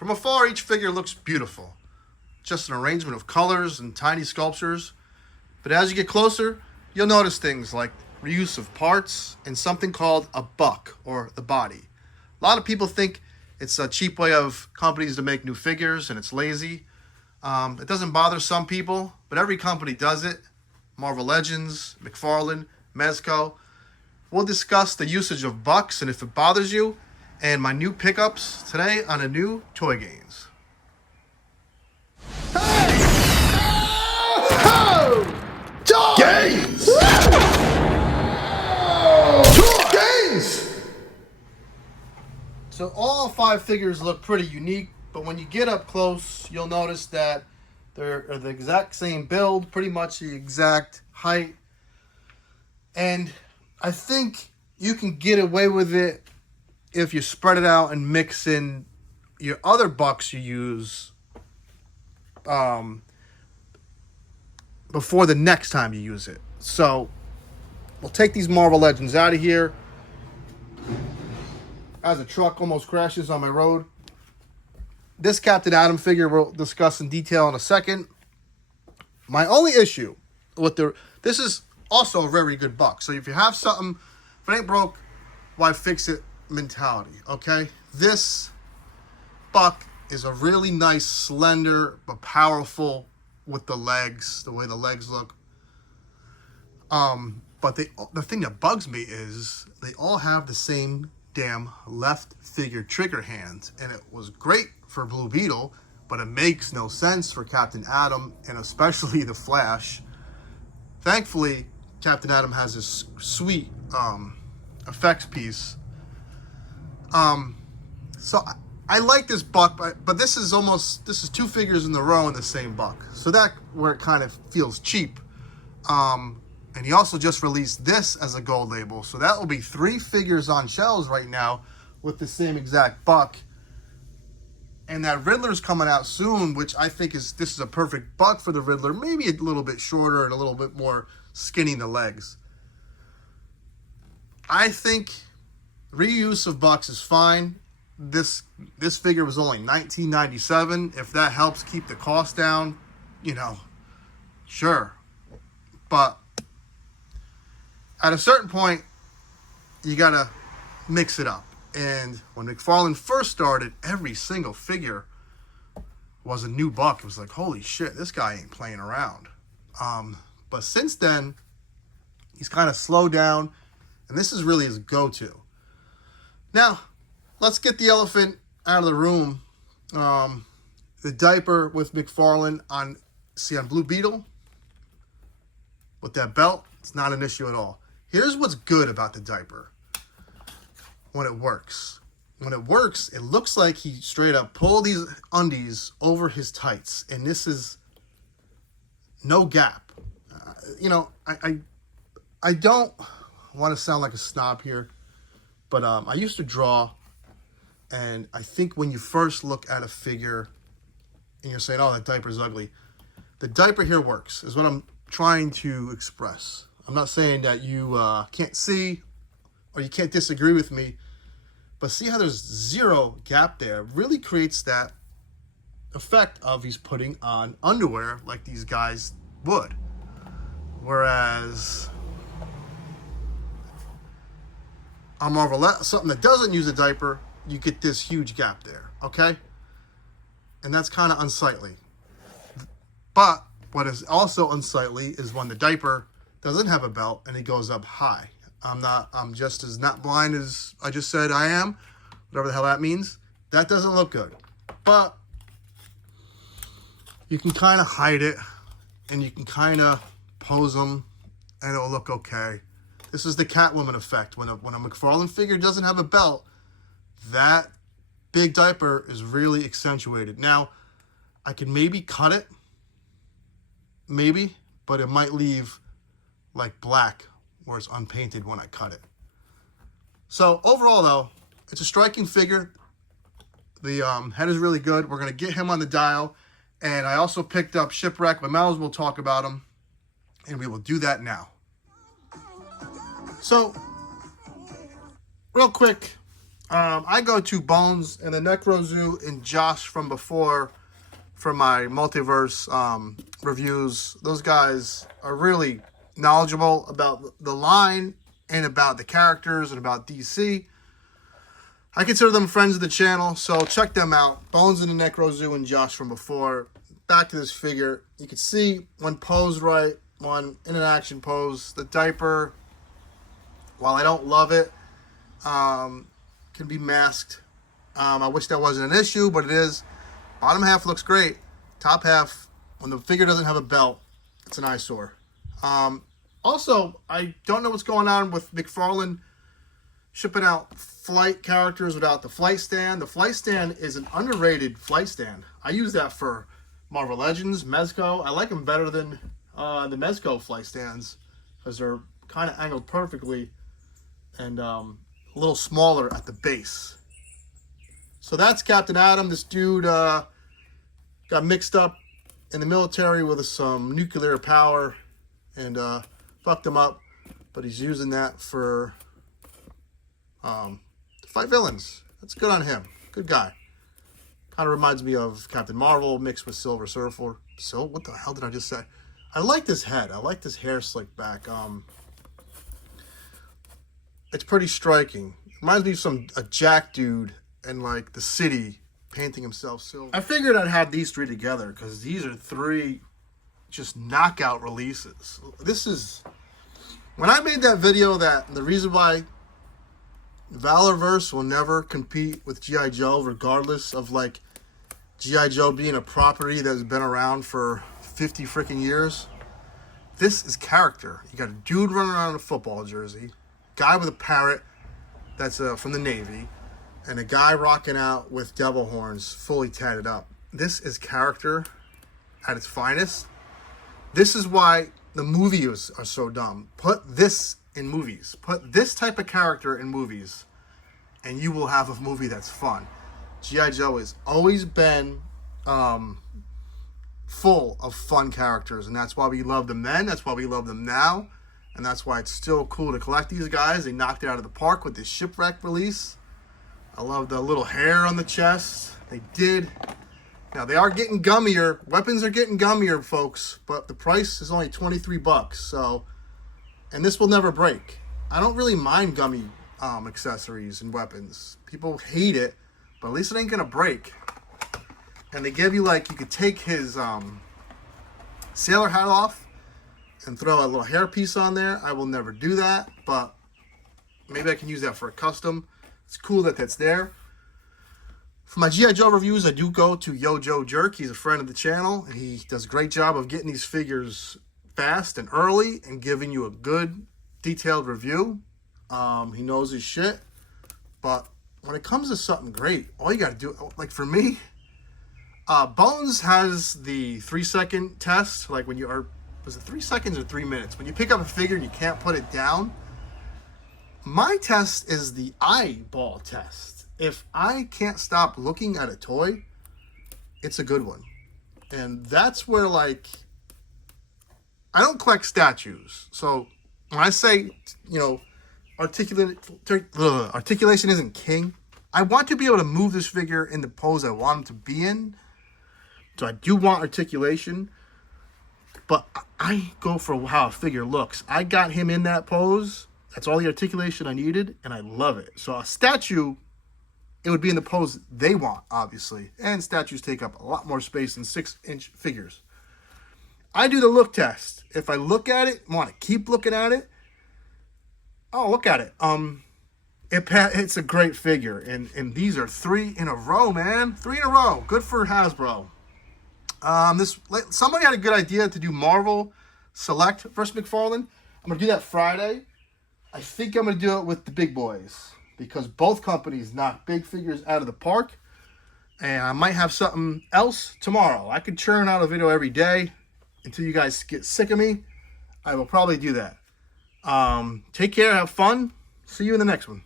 From afar, each figure looks beautiful. Just an arrangement of colors and tiny sculptures. But as you get closer, you'll notice things like reuse of parts and something called a buck, or the body. A lot of people think it's a cheap way of companies to make new figures and it's lazy. It doesn't bother some people, but every company does it. Marvel Legends, McFarlane, Mezco. We'll discuss the usage of bucks and if it bothers you, and my new pickups today on a new Toy Gains. Hey! Oh! Toy Gains! Toy Gains! So all 5 figures look pretty unique, but when you get up close, you'll notice that they're the exact same build, pretty much the exact height. And I think you can get away with it if you spread it out and mix in your other bucks you use before the next time you use it. So we'll take these Marvel Legends out of here as a truck almost crashes on my road. This Captain Atom figure we'll discuss in detail in a second. My only issue with this is also a very good buck. So if you have something, if it ain't broke, why fix it mentality, okay? This buck is a really nice, slender, but powerful with the legs, the way the legs look. But the thing that bugs me is they all have the same damn left figure trigger hand, and it was great for Blue Beetle, but it makes no sense for Captain Atom, and especially the Flash. Thankfully, Captain Atom has this sweet effects piece. So I like this buck, but this is 2 figures in a row in the same buck. So that where it kind of feels cheap. And he also just released this as a gold label. So that will be 3 figures on shelves right now with the same exact buck. And that Riddler's coming out soon, which I think this is a perfect buck for the Riddler. Maybe a little bit shorter and a little bit more skinny in the legs. I think reuse of bucks is fine. This figure was only $19.97. If that helps keep the cost down, sure. But at a certain point, you gotta mix it up. And when McFarlane first started, every single figure was a new buck. It was like, holy shit, this guy ain't playing around. But since then, he's kind of slowed down, and this is really his go-to. Now, let's get the elephant out of the room. The diaper with McFarlane on Blue Beetle with that belt, it's not an issue at all. Here's what's good about the diaper. When it works. When it works, it looks like he straight up pulled these undies over his tights. And this is no gap. I don't want to sound like a snob here, but I used to draw, and I think when you first look at a figure and you're saying, oh, that diaper's ugly, the diaper here works, is what I'm trying to express. I'm not saying that you can't see or you can't disagree with me, but see how there's zero gap there? It really creates that effect of he's putting on underwear like these guys would. Whereas on Marvel, something that doesn't use a diaper, you get this huge gap there, okay? And that's kind of unsightly. But what is also unsightly is when the diaper doesn't have a belt and it goes up high. I'm just as not blind as I just said I am, whatever the hell that means. That doesn't look good. But you can kind of hide it, and you can kind of pose them, and it'll look okay. This is the Catwoman effect. When a McFarlane figure doesn't have a belt, that big diaper is really accentuated. Now, I could maybe cut it, maybe, but it might leave like black where it's unpainted when I cut it. So overall, though, it's a striking figure. The head is really good. We're going to get him on the dial. And I also picked up Shipwreck, but might as well talk about him. And we will do that now. So, real quick, I go to Bones and the Necro Zoo and Josh from before for my multiverse reviews. Those guys are really knowledgeable about the line and about the characters and about DC. I consider them friends of the channel, so check them out. Bones and the Necro Zoo and Josh from before. Back to this figure. You can see one posed right, one in an action pose. The diaper, while I don't love it, can be masked. I wish that wasn't an issue, but it is. Bottom half looks great. Top half, when the figure doesn't have a belt, it's an eyesore. Also, I don't know what's going on with McFarlane shipping out flight characters without the flight stand. The flight stand is an underrated flight stand. I use that for Marvel Legends, Mezco. I like them better than the Mezco flight stands because they're kind of angled perfectly and a little smaller at the base. So that's Captain Atom. This dude got mixed up in the military with some nuclear power and fucked him up, but he's using that for to fight villains. That's good on him. Good guy. Kind of reminds me of Captain Marvel mixed with Silver Surfer. So what the hell did I just say? I like this head. I like this hair slicked back. It's pretty striking. Reminds me of a Jack dude in like the city painting himself silver. I figured I'd have these three together because these are three just knockout releases. This is when I made that video that the reason why Valorverse will never compete with G.I. Joe, regardless of like G.I. Joe being a property that's been around for 50 freaking years. This is character. You got a dude running around in a football jersey, guy with a parrot that's from the Navy, and a guy rocking out with devil horns fully tatted up. This is character at its finest. This is why the movies are so dumb. Put this in movies. Put this type of character in movies, and you will have a movie that's fun. G.I. Joe has always been full of fun characters, and that's why we love them then, that's why we love them now, and that's why it's still cool to collect these guys. They knocked it out of the park with this Shipwreck release. I love the little hair on the chest. They did. Now, they are getting gummier. Weapons are getting gummier, folks, but the price is only $23, so... And this will never break. I don't really mind gummy accessories and weapons. People hate it, but at least it ain't gonna break. And they give you like, you could take his sailor hat off and throw a little hairpiece on there. I will never do that, but maybe I can use that for a custom. It's cool that that's there. For my G.I. Joe reviews, I do go to Yo Joe Jerk. He's a friend of the channel. He does a great job of getting these figures fast and early and giving you a good detailed review. He knows his shit, but when it comes to something great, all you gotta do, like for me, Bones has the 3-second test. Like when you are, was it 3 seconds or 3 minutes? When you pick up a figure and you can't put it down. My test is the eyeball test. If I can't stop looking at a toy, it's a good one. And that's where like, I don't collect statues. So when I say, you know, articulation isn't king, I want to be able to move this figure in the pose I want him to be in. So I do want articulation, but I go for how a figure looks. I got him in that pose. That's all the articulation I needed, and I love it. So a statue, it would be in the pose they want, obviously. And statues take up a lot more space than 6-inch figures. I do the look test. If I look at it, want to keep looking at it, oh, look at it. It's a great figure. And these are 3 in a row, man. 3 in a row. Good for Hasbro. Somebody had a good idea to do Marvel Select versus McFarlane. I'm going to do that Friday. I think I'm going to do it with the big boys because both companies knock big figures out of the park. And I might have something else tomorrow. I could churn out a video every day until you guys get sick of me. I will probably do that. Take care. Have fun. See you in the next one.